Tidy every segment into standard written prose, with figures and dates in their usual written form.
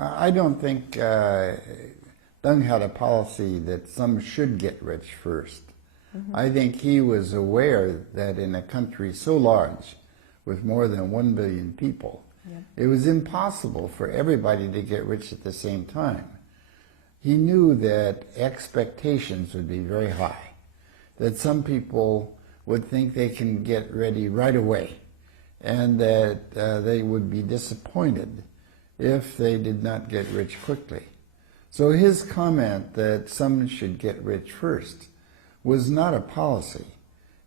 I don't think Deng had a policy that some should get rich first. I think he was aware that in a country so large, with more than 1 billion people, it was impossible for everybody to get rich at the same time. He knew that expectations would be very high, that some people would think they can get ready right away, and that they would be disappointed if they did not get rich quickly. So his comment that some should get rich first was not a policy.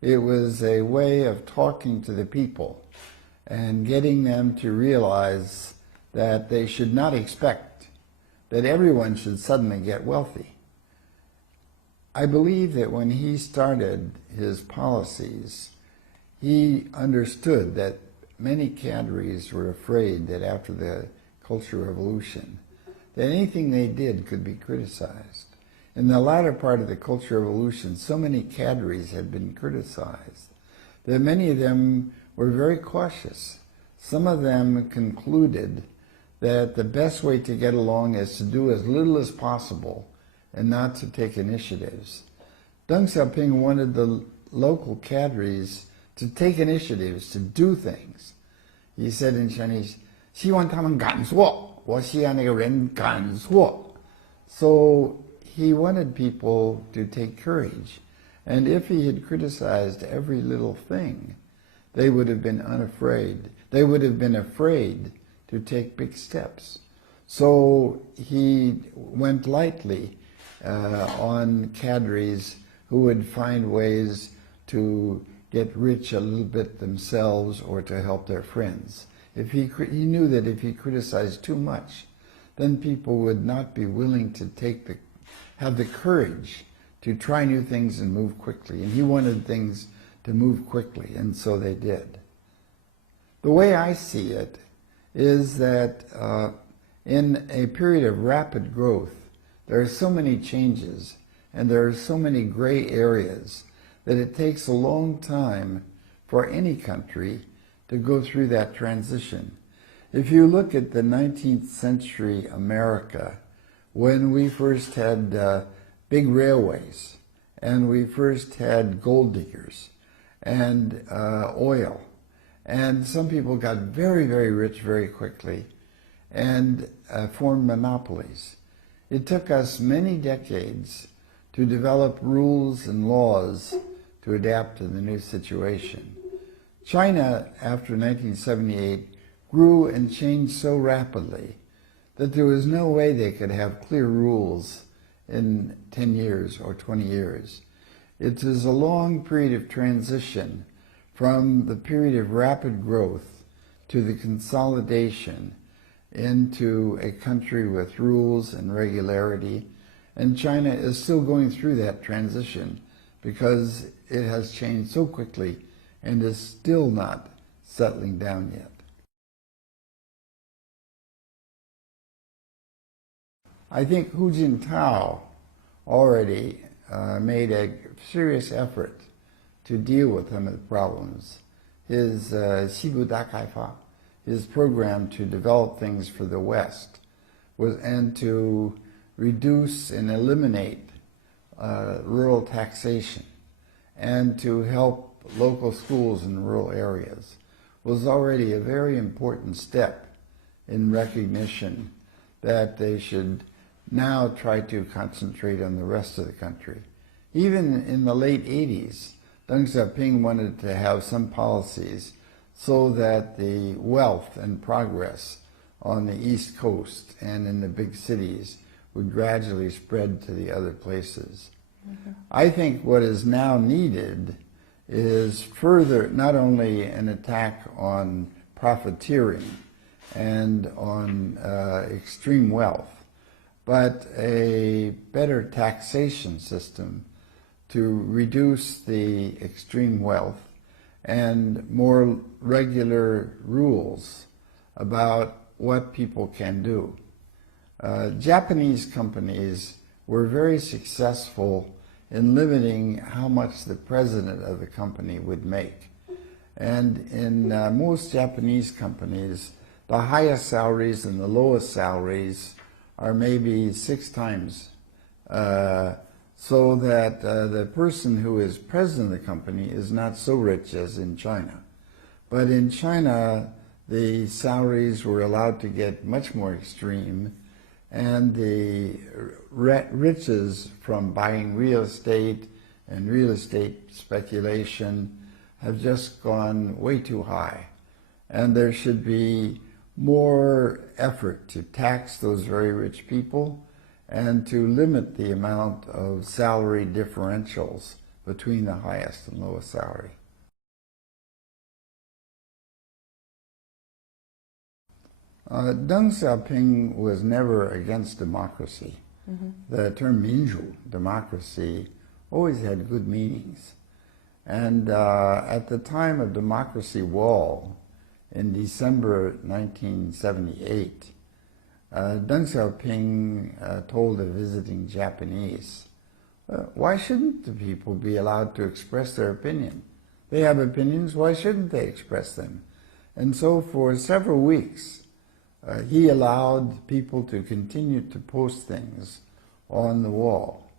It was a way of talking to the people and getting them to realize that they should not expect that everyone should suddenly get wealthy. I believe that when he started his policies, he understood that many cadres were afraid that after the Cultural Revolution, that anything they did could be criticized. In the latter part of the Cultural Revolution, so many cadres had been criticized that many of them were very cautious. Some of them concluded that the best way to get along is to do as little as possible and not to take initiatives. Deng Xiaoping wanted the local cadres to take initiatives, to do things. He said in Chinese, 希望他们敢做，我希望那个人敢做. So he wanted people to take courage. And if he had criticized every little thing, they would have been unafraid. They would have been afraid to take big steps. So he went lightly on cadres who would find ways to get rich a little bit themselves or to help their friends. He knew that if he criticized too much, then people would not be willing to have the courage to try new things and move quickly. And he wanted things to move quickly, and so they did. The way I see it is that in a period of rapid growth, there are so many changes and there are so many gray areas that it takes a long time for any country to go through that transition. If you look at the 19th century America, when we first had big railways, and we first had gold diggers, and oil, and some people got very, very rich very quickly, and formed monopolies. It took us many decades to develop rules and laws to adapt to the new situation. China, after 1978, grew and changed so rapidly that there was no way they could have clear rules in 10 years or 20 years. It is a long period of transition from the period of rapid growth to the consolidation into a country with rules and regularity. And China is still going through that transition because it has changed so quickly and is still not settling down yet. I think Hu Jintao already made a serious effort to deal with some of the problems. His 西部大开发, his program to develop things for the West, and to reduce and eliminate rural taxation, and to help local schools in rural areas, was already a very important step in recognition that they should now try to concentrate on the rest of the country. Even in the late 80s, Deng Xiaoping wanted to have some policies so that the wealth and progress on the East Coast and in the big cities would gradually spread to the other places. I think what is now needed is further, not only an attack on profiteering and on extreme wealth, but a better taxation system to reduce the extreme wealth and more regular rules about what people can do. Japanese companies were very successful in limiting how much the president of the company would make. And in most Japanese companies, the highest salaries and the lowest salaries are maybe 6 times, so that the person who is president of the company is not so rich as in China. But in China, the salaries were allowed to get much more extreme, and the riches from buying real estate and real estate speculation have just gone way too high. And there should be more effort to tax those very rich people and to limit the amount of salary differentials between the highest and lowest salary. Deng Xiaoping was never against democracy. The term 民主, democracy, always had good meanings. And at the time of Democracy Wall in December 1978, Deng Xiaoping told a visiting Japanese, why shouldn't the people be allowed to express their opinion? They have opinions, why shouldn't they express them? And so for several weeks, he allowed people to continue to post things on the wall.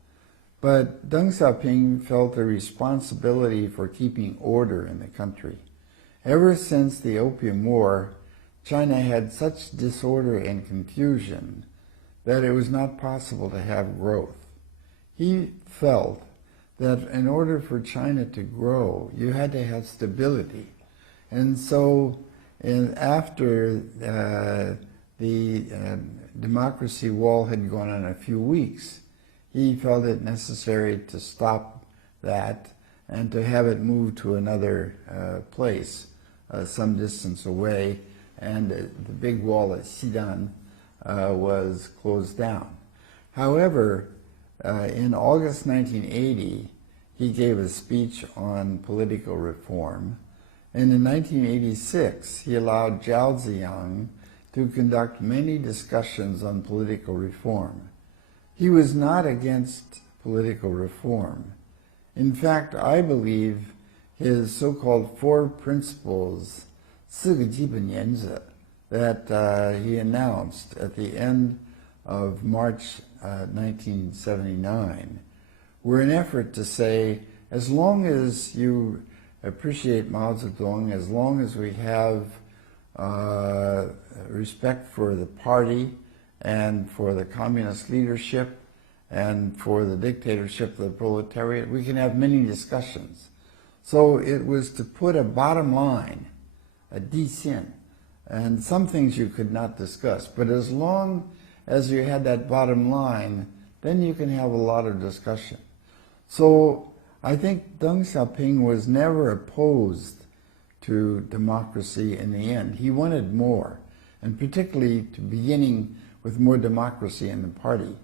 But Deng Xiaoping felt a responsibility for keeping order in the country. Ever since the Opium War, China had such disorder and confusion that it was not possible to have growth. He felt that in order for China to grow, you had to have stability. And so after the democracy wall had gone on a few weeks, he felt it necessary to stop that and to have it moved to another place some distance away, and the big wall at Xidan was closed down. However, in August 1980, he gave a speech on political reform, and in 1986, he allowed Zhao Ziyang to conduct many discussions on political reform. He was not against political reform. In fact, I believe his so-called 4 principles, 4个基本原则, that he announced at the end of March 1979, were an effort to say, as long as you appreciate Mao Zedong, as long as we have respect for the party and for the communist leadership and for the dictatorship of the proletariat, we can have many discussions. So it was to put a bottom line, a 底线, and some things you could not discuss. But as long as you had that bottom line, then you can have a lot of discussion. So I think Deng Xiaoping was never opposed to democracy in the end. He wanted more, and particularly to beginning with more democracy in the party.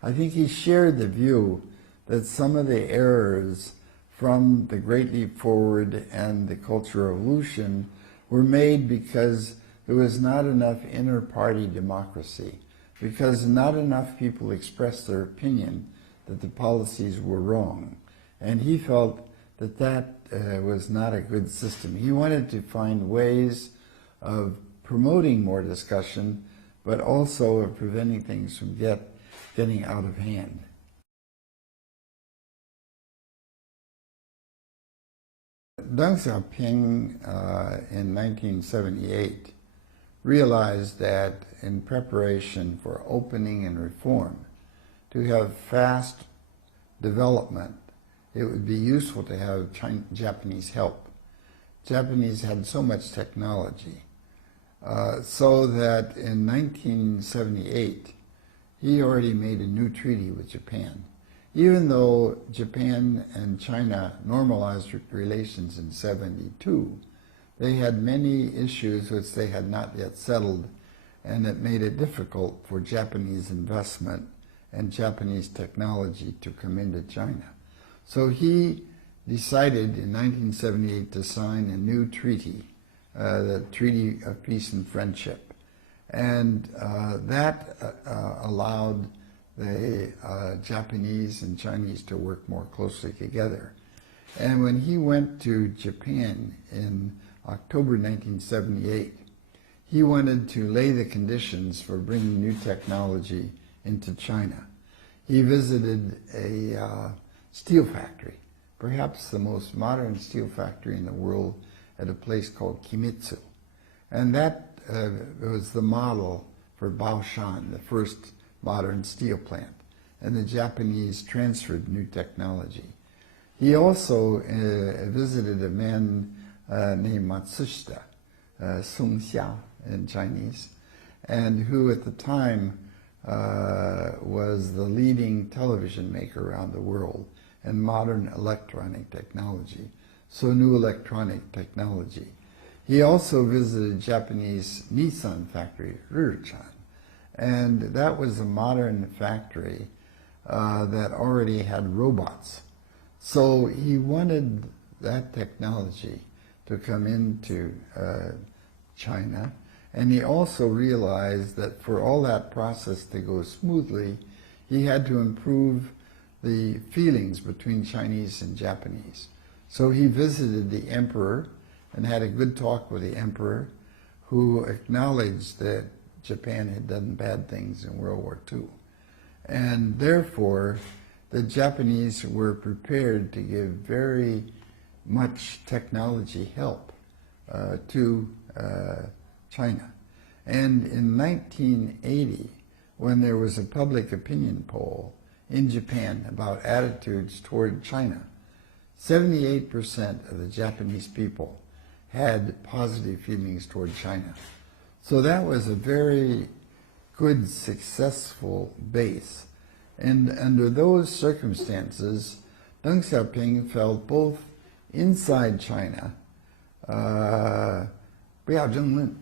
I think he shared the view that some of the errors from the Great Leap Forward and the Cultural Revolution were made because there was not enough inter-party democracy, because not enough people expressed their opinion that the policies were wrong. And he felt that that was not a good system. He wanted to find ways of promoting more discussion, but also of preventing things from getting out of hand. Deng Xiaoping in 1978 realized that in preparation for opening and reform, to have fast development, it would be useful to have Japanese help. Japanese had so much technology, so that in 1978, he already made a new treaty with Japan. Even though Japan and China normalized relations in 1972, they had many issues which they had not yet settled, and it made it difficult for Japanese investment and Japanese technology to come into China. So he decided in 1978 to sign a new treaty, the Treaty of Peace and Friendship. And that allowed the Japanese and Chinese to work more closely together. And when he went to Japan in October 1978, he wanted to lay the conditions for bringing new technology into China. He visited a steel factory, perhaps the most modern steel factory in the world, at a place called Kimitsu. And that was the model for Baoshan, the first modern steel plant. And the Japanese transferred new technology. He also visited a man named Matsushita, Sung Xia in Chinese, and who at the time was the leading television maker around the world in modern electronic technology, so new electronic technology. He also visited Japanese Nissan factory, Ririchan, and that was a modern factory that already had robots. So he wanted that technology to come into China, and he also realized that for all that process to go smoothly, he had to improve the feelings between Chinese and Japanese. So he visited the emperor and had a good talk with the emperor, who acknowledged that Japan had done bad things in World War II. And therefore, the Japanese were prepared to give very much technology help to China. And in 1980, when there was a public opinion poll in Japan about attitudes toward China, 78% of the Japanese people had positive feelings toward China. So that was a very good, successful base. And under those circumstances, Deng Xiaoping felt both inside China, 不要争论,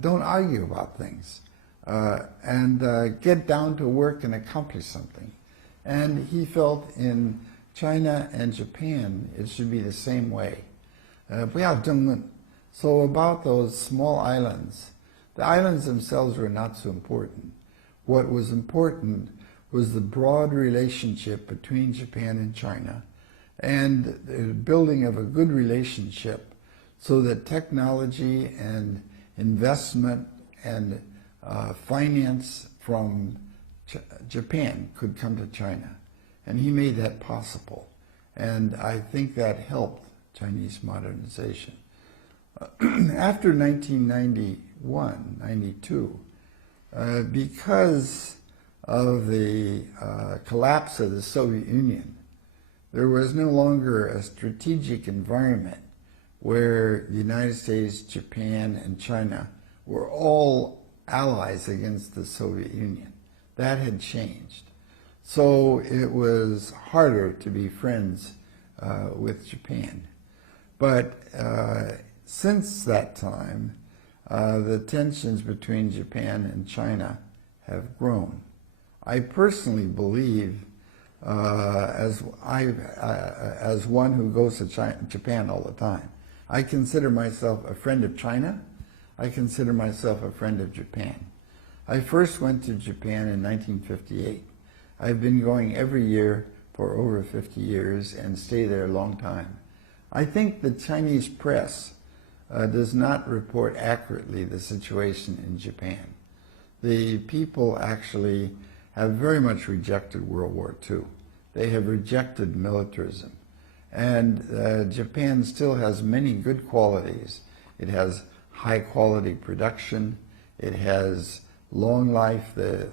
don't argue about things, and get down to work and accomplish something. And he felt in China and Japan it should be the same way. 不要争论. So about those small islands, the islands themselves were not so important. What was important was the broad relationship between Japan and China, and the building of a good relationship so that technology and investment and finance from Japan could come to China. And he made that possible. And I think that helped Chinese modernization. After 1991, 92, because of the collapse of the Soviet Union, there was no longer a strategic environment where the United States, Japan, and China were all allies against the Soviet Union. That had changed. So it was harder to be friends with Japan. But since that time, the tensions between Japan and China have grown. I personally believe, as one who goes to Japan all the time, I consider myself a friend of China. I consider myself a friend of Japan. I first went to Japan in 1958. I've been going every year for over 50 years and stay there a long time. I think the Chinese press does not report accurately the situation in Japan. The people actually have very much rejected World War II. They have rejected militarism. And Japan still has many good qualities. It has high quality production. It has long life. The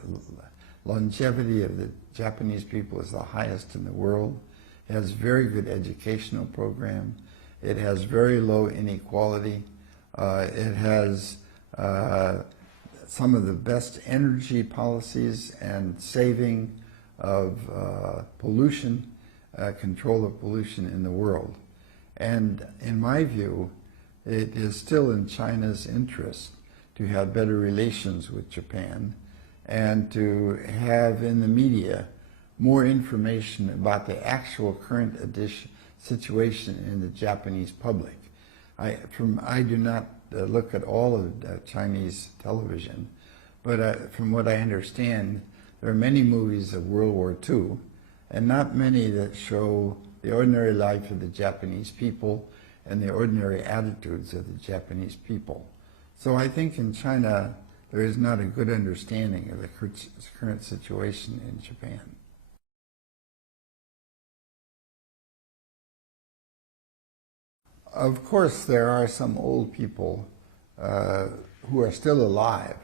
longevity of the Japanese people is the highest in the world. It has very good educational program. It has very low inequality. It has some of the best energy policies and saving of pollution, control of pollution in the world. And in my view, it is still in China's interest to have better relations with Japan and to have in the media more information about the actual current situation in the Japanese public. I do not look at all of Chinese television, but from what I understand, there are many movies of World War II and not many that show the ordinary life of the Japanese people and the ordinary attitudes of the Japanese people. So I think in China there is not a good understanding of the current situation in Japan. Of course, there are some old people who are still alive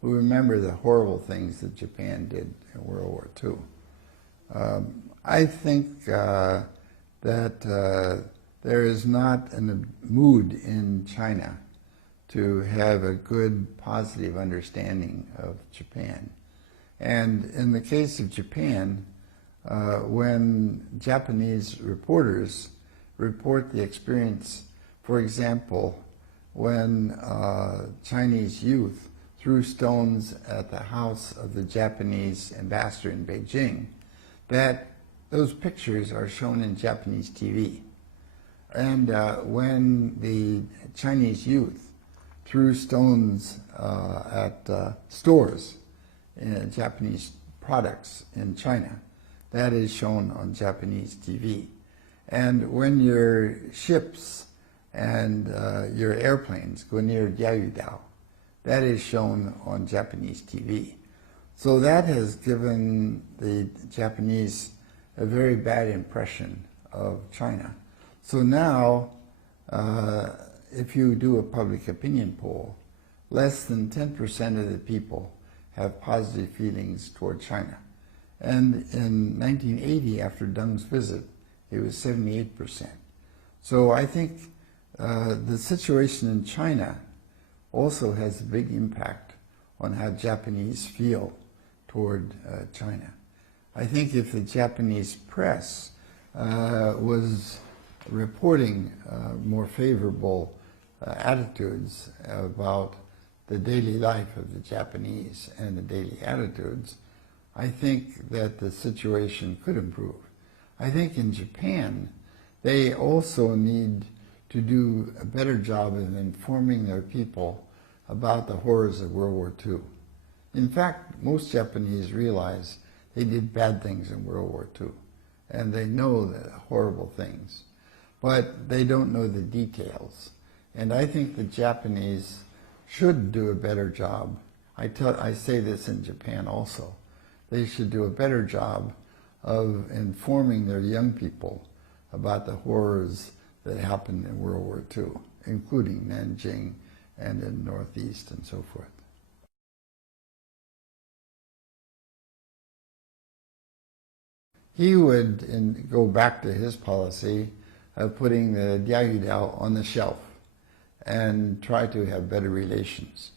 who remember the horrible things that Japan did in World War II. I think that there is not a mood in China to have a good, positive understanding of Japan. And in the case of Japan, when Japanese reporters report the experience, for example, when Chinese youth threw stones at the house of the Japanese ambassador in Beijing, that those pictures are shown in Japanese TV. And when the Chinese youth threw stones at stores in Japanese products in China, that is shown on Japanese TV. And when your ships and your airplanes go near Diaoyudao, that is shown on Japanese TV. So that has given the Japanese a very bad impression of China. So now, if you do a public opinion poll, less than 10% of the people have positive feelings toward China. And in 1980, after Deng's visit, it was 78%. So I think the situation in China also has a big impact on how Japanese feel toward China. I think if the Japanese press was reporting more favorable attitudes about the daily life of the Japanese and the daily attitudes, I think that the situation could improve. I think in Japan, they also need to do a better job of informing their people about the horrors of World War II. In fact, most Japanese realize they did bad things in World War II, and they know the horrible things, but they don't know the details. And I think the Japanese should do a better job. I say this in Japan also. They should do a better job of informing their young people about the horrors that happened in World War II, including Nanjing and in the Northeast and so forth. He would go back to his policy of putting the Diaoyudao on the shelf and try to have better relations.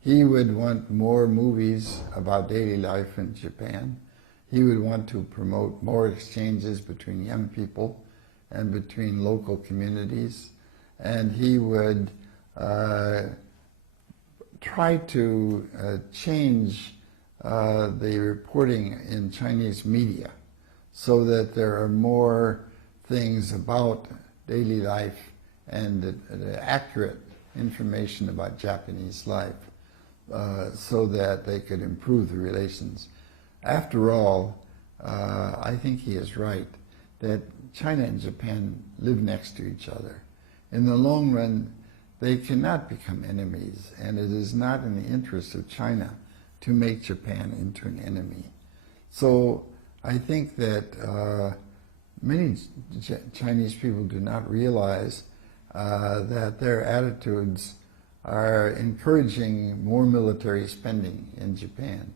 He would want more movies about daily life in Japan. He would want to promote more exchanges between young people and between local communities. And he would try to change the reporting in Chinese media so that there are more things about daily life and the accurate information about Japanese life so that they could improve the relations. After all, I think he is right that China and Japan live next to each other. In the long run, they cannot become enemies, and it is not in the interest of China to make Japan into an enemy. So I think that many Chinese people do not realize that their attitudes are encouraging more military spending in Japan.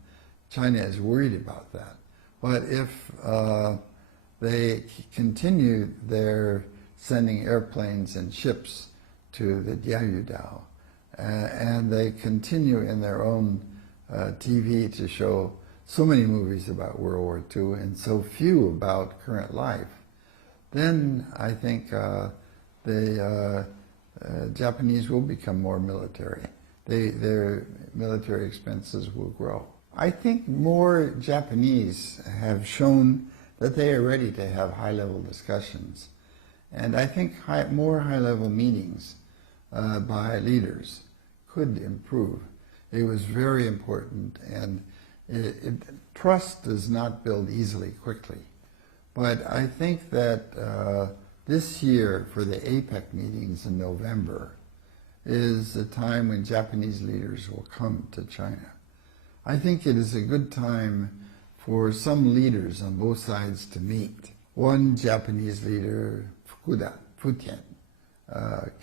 China is worried about that. But if they continue their sending airplanes and ships to the Diaoyudao, and they continue in their own TV to show so many movies about World War II and so few about current life, then I think the Japanese will become more military. Their military expenses will grow. I think more Japanese have shown that they are ready to have high-level discussions. And I think more high-level meetings by leaders could improve. It was very important, and trust does not build easily, quickly. But I think that this year, for the APEC meetings in November, is the time when Japanese leaders will come to China. I think it is a good time for some leaders on both sides to meet. One Japanese leader, Futian,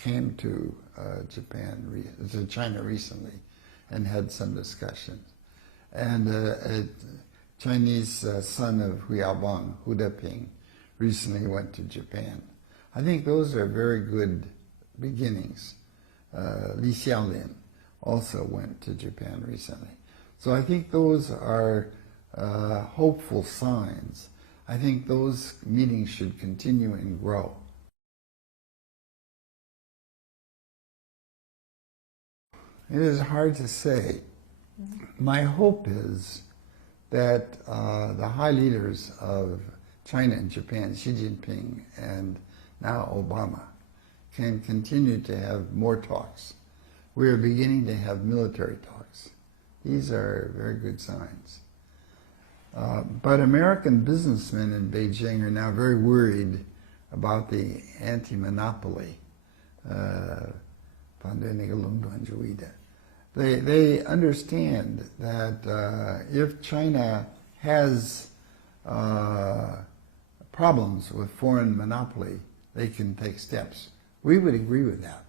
came to China recently and had some discussions. And a Chinese son of Hu Yaobang, Hu Deping, recently went to Japan. I think those are very good beginnings. Li Xiaolin also went to Japan recently. So I think those are hopeful signs. I think those meetings should continue and grow. It is hard to say. My hope is that the high leaders of China and Japan, Xi Jinping and now Obama, can continue to have more talks. We are beginning to have military talks. These are very good signs. But American businessmen in Beijing are now very worried about the anti-monopoly. They understand that if China has problems with foreign monopoly, they can take steps. We would agree with that.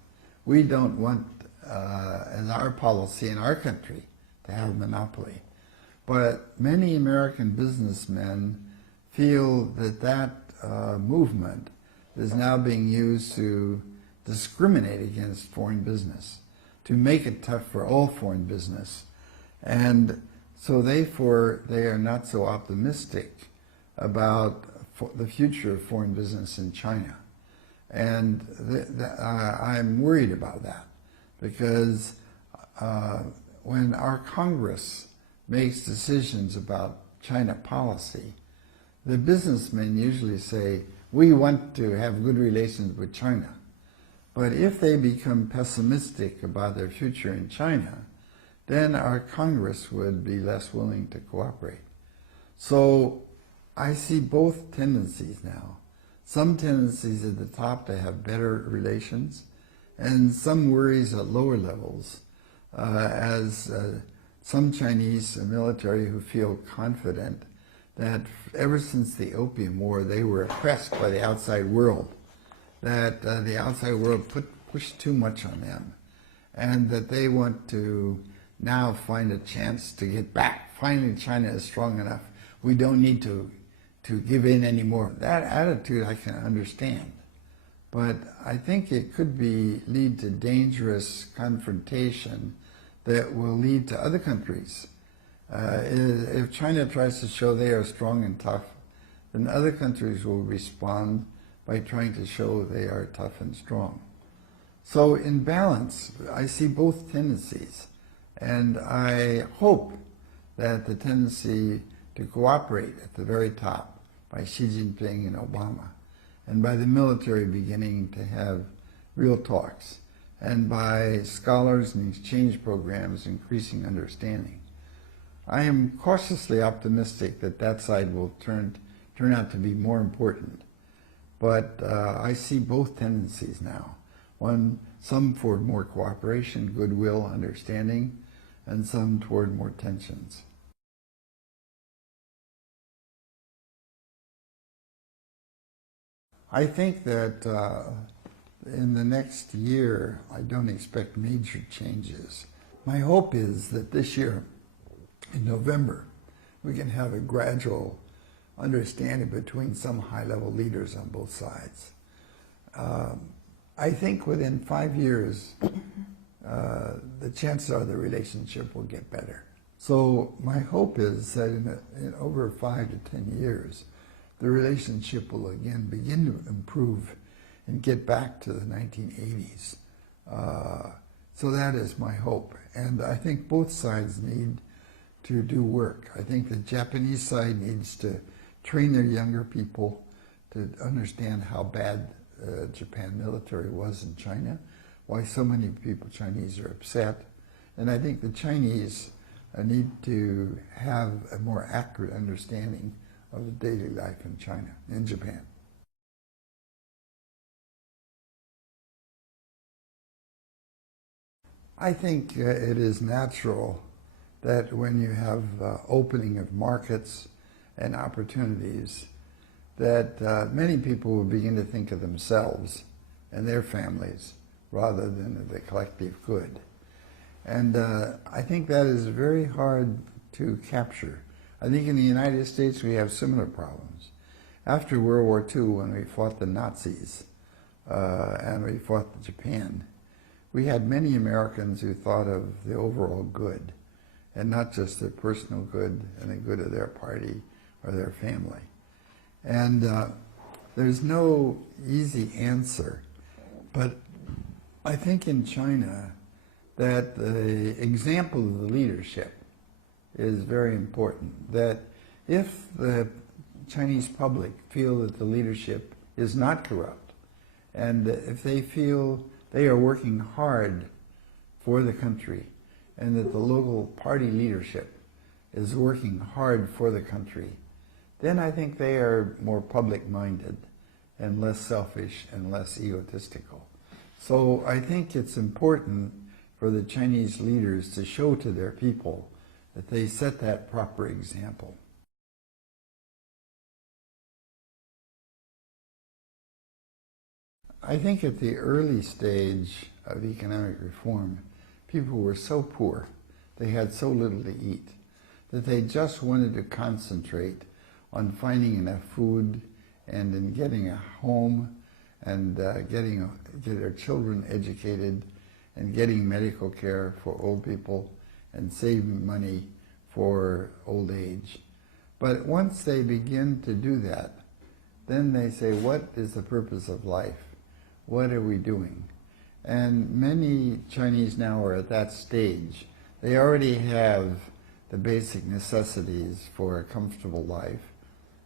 We don't want, as our policy in our country, to have monopoly. But many American businessmen feel that that movement is now being used to discriminate against foreign business, to make it tough for all foreign business. And so therefore, they are not so optimistic about the future of foreign business in China. And I'm worried about that, because when our Congress makes decisions about China policy, the businessmen usually say, we want to have good relations with China. But if they become pessimistic about their future in China, then our Congress would be less willing to cooperate. So I see both tendencies now. Some tendencies at the top to have better relations, and some worries at lower levels, as some Chinese military who feel confident that ever since the Opium War they were oppressed by the outside world, that the outside world pushed too much on them, and that they want to now find a chance to get back. Finally, China is strong enough. We don't need to give in anymore. That attitude I can understand. But I think it could lead to dangerous confrontation that will lead to other countries. If China tries to show they are strong and tough, then other countries will respond by trying to show they are tough and strong. So in balance, I see both tendencies, and I hope that the tendency to cooperate at the very top by Xi Jinping and Obama, and by the military beginning to have real talks, and by scholars and exchange programs increasing understanding. I am cautiously optimistic that that side will turn out to be more important. But I see both tendencies now. Some toward more cooperation, goodwill, understanding, and some toward more tensions. I think that in the next year, I don't expect major changes. My hope is that this year, in November, we can have a gradual understanding between some high-level leaders on both sides. I think within 5 years, the chances are the relationship will get better. So my hope is that in over 5 to 10 years, the relationship will again begin to improve and get back to the 1980s. So that is my hope. And I think both sides need to do work. I think the Japanese side needs to train their younger people to understand how bad Japan military was in China, why so many Chinese are upset. And I think the Chinese need to have a more accurate understanding of the daily life in China, in Japan. I think it is natural that when you have opening of markets and opportunities, that many people will begin to think of themselves and their families rather than of the collective good. And I think that is very hard to capture. I think in the United States we have similar problems. After World War II, when we fought the Nazis and we fought Japan, we had many Americans who thought of the overall good and not just their personal good and the good of their party or their family. And there's no easy answer, but I think in China that the example of the leadership is very important. That if the Chinese public feel that the leadership is not corrupt, and if they feel they are working hard for the country, and that the local party leadership is working hard for the country, then I think they are more public-minded and less selfish and less egotistical. So I think it's important for the Chinese leaders to show to their people that they set that proper example. I think at the early stage of economic reform, people were so poor, they had so little to eat, that they just wanted to concentrate on finding enough food and in getting a home and getting their children educated and getting medical care for old people and saving money for old age. But once they begin to do that, then they say, what is the purpose of life? What are we doing? And many Chinese now are at that stage. They already have the basic necessities for a comfortable life.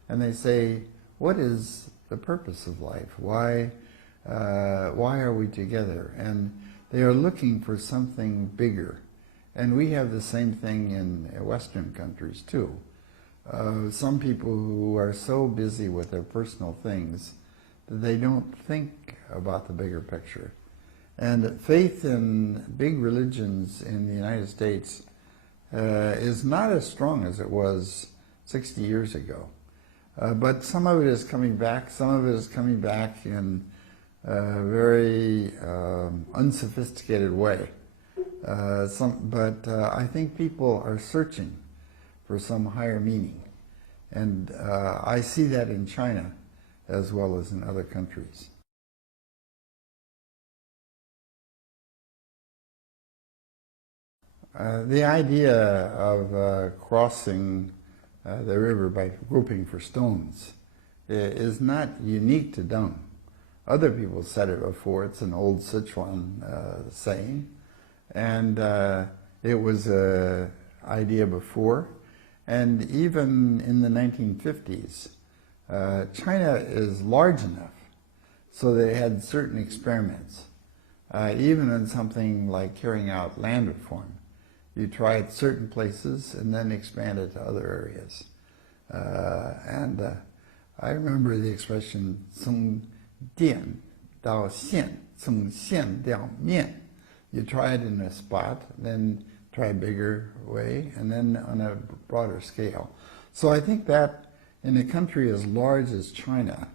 And they say, what is the purpose of life? Why are we together? And they are looking for something bigger. And we have the same thing in Western countries too. Some people who are so busy with their personal things that they don't think about the bigger picture. And faith in big religions in the United States is not as strong as it was 60 years ago. But some of it is coming back. Some of it is coming back in a very unsophisticated way. But I think people are searching for some higher meaning. And I see that in China as well as in other countries. The idea of crossing the river by groping for stones is not unique to Deng. Other people said it before. It's an old Sichuan saying. And it was an idea before. And even in the 1950s, China is large enough so they had certain experiments. Even in something like carrying out land reform. You try it certain places and then expand it to other areas. I remember the expression 从店到县，从县到面. You try it in a spot, then try a bigger way, and then on a broader scale. So I think that in a country as large as China,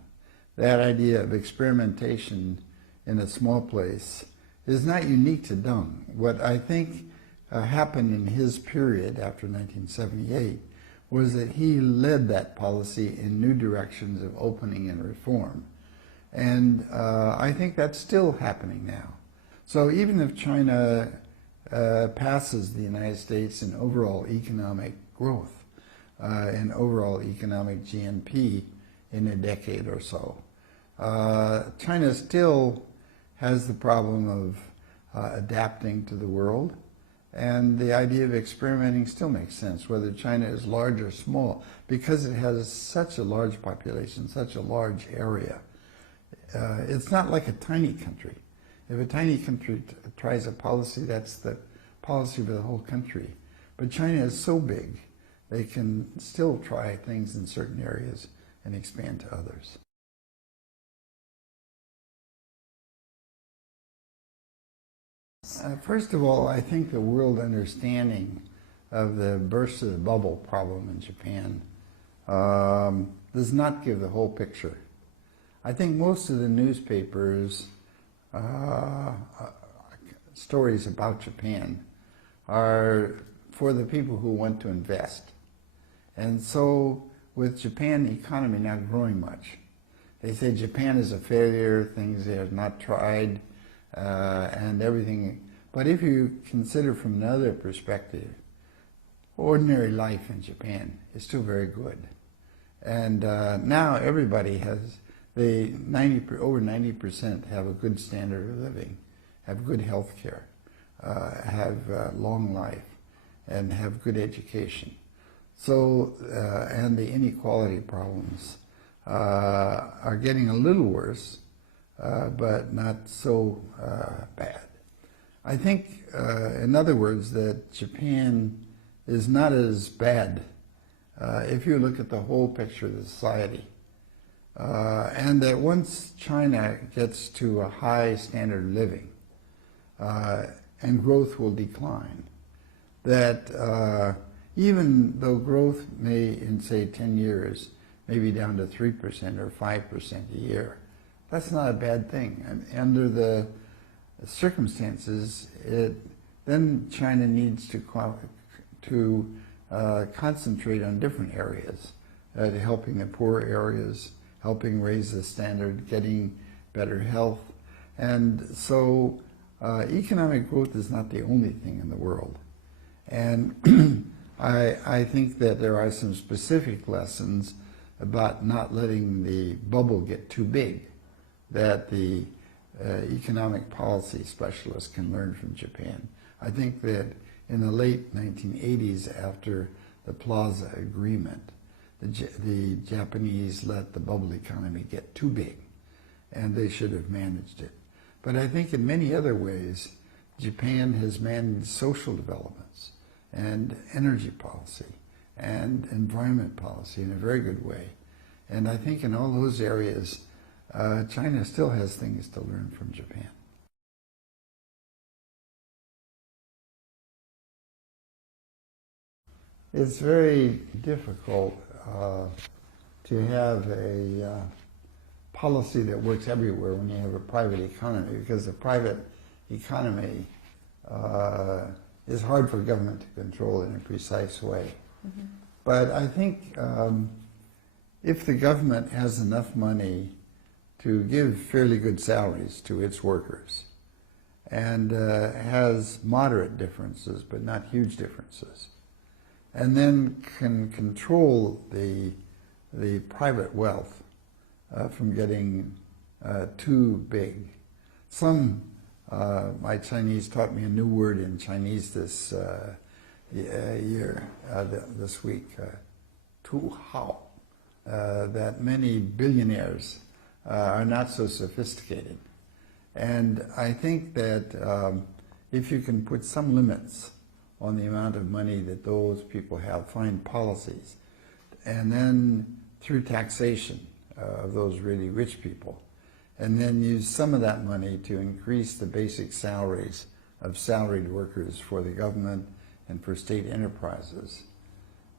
that idea of experimentation in a small place is not unique to Deng. What I think happened in his period after 1978 was that he led that policy in new directions of opening and reform. And I think that's still happening now. So even if China passes the United States in overall economic growth, in overall economic GNP in a decade or so, China still has the problem of adapting to the world. And the idea of experimenting still makes sense, whether China is large or small, because it has such a large population, such a large area. It's not like a tiny country. If a tiny country tries a policy, that's the policy for the whole country. But China is so big, they can still try things in certain areas and expand to others. States? First of all, I think the world understanding of the burst of the bubble problem in Japan does not give the whole picture. I think most of the newspapers, stories about Japan, are for the people who want to invest. And so, with Japan, the economy not growing much, they say Japan is a failure, things they have not tried, and everything. But if you consider from another perspective, ordinary life in Japan is still very good. And now everybody has, over 90% have a good standard of living, have good health care, have long life, and have good education. So, and the inequality problems are getting a little worse, but not so bad. I think, in other words, that Japan is not as bad if you look at the whole picture of the society. And that once China gets to a high standard of living, and growth will decline, that even though growth may, in say 10 years, maybe down to 3% or 5% a year, that's not a bad thing. And under the circumstances, then China needs to concentrate on different areas, helping the poor areas, helping raise the standard, getting better health. And so economic growth is not the only thing in the world. And I think that there are some specific lessons about not letting the bubble get too big that the economic policy specialists can learn from Japan. I think that in the late 1980s, after the Plaza Agreement, the Japanese let the bubble economy get too big, and they should have managed it. But I think in many other ways, Japan has managed social developments and energy policy and environment policy in a very good way. And I think in all those areas, China still has things to learn from Japan. It's very difficult to have a policy that works everywhere when you have a private economy, because the private economy is hard for government to control in a precise way. Mm-hmm. But I think if the government has enough money to give fairly good salaries to its workers and has moderate differences but not huge differences, and then can control the private wealth from getting too big. My Chinese taught me a new word in Chinese this this week, tu hao, that many billionaires are not so sophisticated. And I think that if you can put some limits on the amount of money that those people have, find policies, and then through taxation of those really rich people, and then use some of that money to increase the basic salaries of salaried workers for the government and for state enterprises,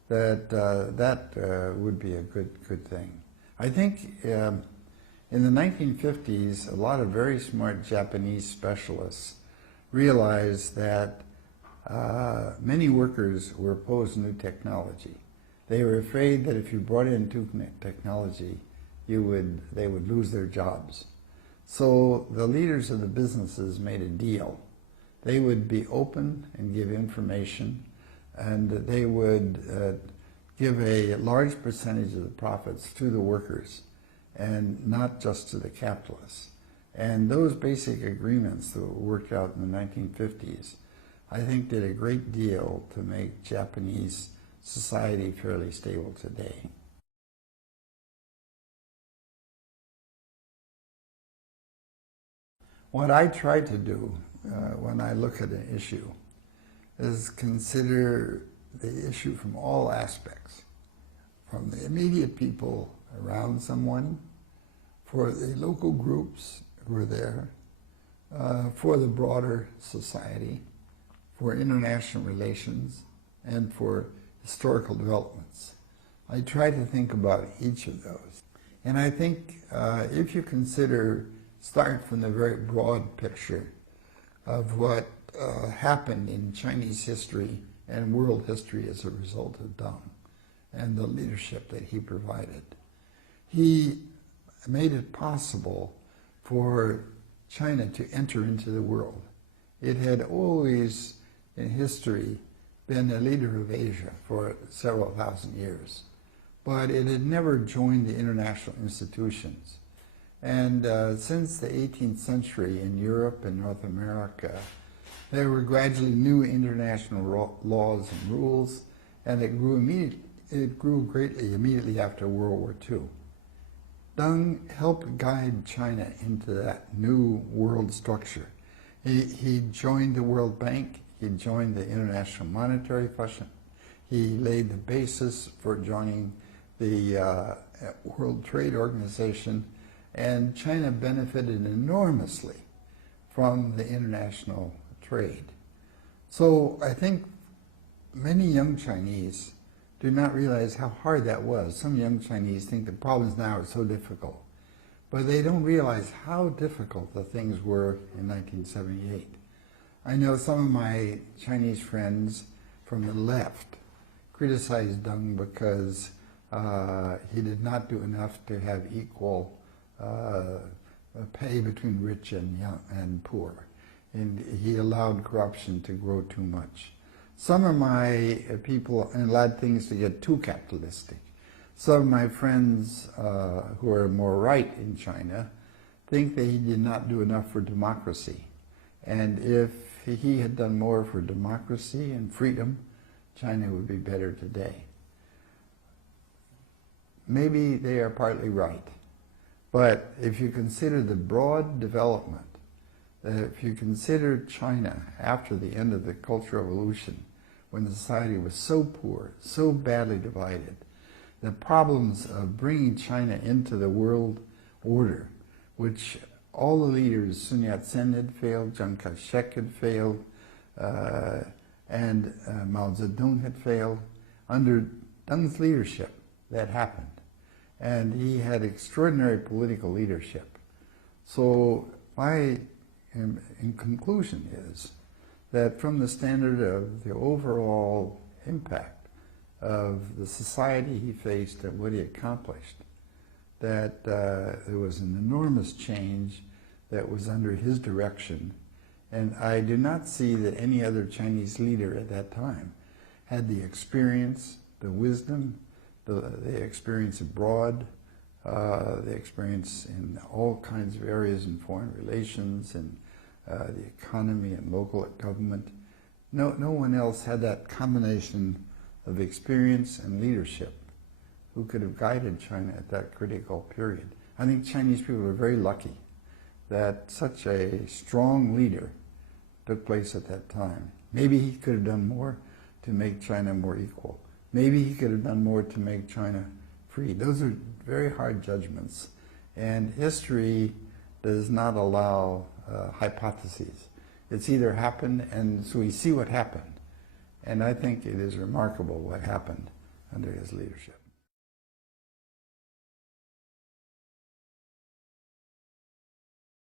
that would be a good thing. I think in the 1950s, a lot of very smart Japanese specialists realized that many workers were opposed to new technology. They were afraid that if you brought in new technology, they would lose their jobs. So the leaders of the businesses made a deal. They would be open and give information, and they would give a large percentage of the profits to the workers and not just to the capitalists. And those basic agreements that were worked out in the 1950s, I think, did a great deal to make Japanese society fairly stable today. What I try to do when I look at an issue is consider the issue from all aspects, from the immediate people around someone, for the local groups who are there, for the broader society, for international relations, and for historical developments. I try to think about each of those. And I think if you start from the very broad picture of what happened in Chinese history and world history as a result of Deng and the leadership that he provided. He made it possible for China to enter into the world. It had always, in history, been a leader of Asia for several thousand years, but it had never joined the international institutions. And since the 18th century in Europe and North America, there were gradually new international laws and rules, and it grew greatly immediately after World War II. Deng helped guide China into that new world structure. He joined the World Bank, he joined the International Monetary Fund, he laid the basis for joining the World Trade Organization, and China benefited enormously from the international trade. So I think many young Chinese do not realize how hard that was. Some young Chinese think the problems now are so difficult, but they don't realize how difficult the things were in 1978. I know some of my Chinese friends from the left criticized Deng because he did not do enough to have equal pay between rich and poor, and he allowed corruption to grow too much. Some of my people allowed things to get too capitalistic. Some of my friends who are more right in China think that he did not do enough for democracy. And if he had done more for democracy and freedom, China would be better today. Maybe they are partly right. But if you consider the broad development, if you consider China after the end of the Cultural Revolution, when the society was so poor, so badly divided, the problems of bringing China into the world order, which all the leaders, Sun Yat-sen had failed, Chiang Kai-shek had failed, and Mao Zedong had failed, under Deng's leadership that happened. And he had extraordinary political leadership. So my in conclusion is that from the standard of the overall impact of the society he faced and what he accomplished, that there was an enormous change that was under his direction. And I do not see that any other Chinese leader at that time had the experience, the wisdom, the experience abroad, the experience in all kinds of areas in foreign relations and the economy and local government. No one else had that combination of experience and leadership who could have guided China at that critical period. I think Chinese people were very lucky that such a strong leader took place at that time. Maybe he could have done more to make China more equal. Maybe he could have done more to make China free. Those are very hard judgments, and history does not allow hypotheses. It's either happened, and so we see what happened. And I think it is remarkable what happened under his leadership.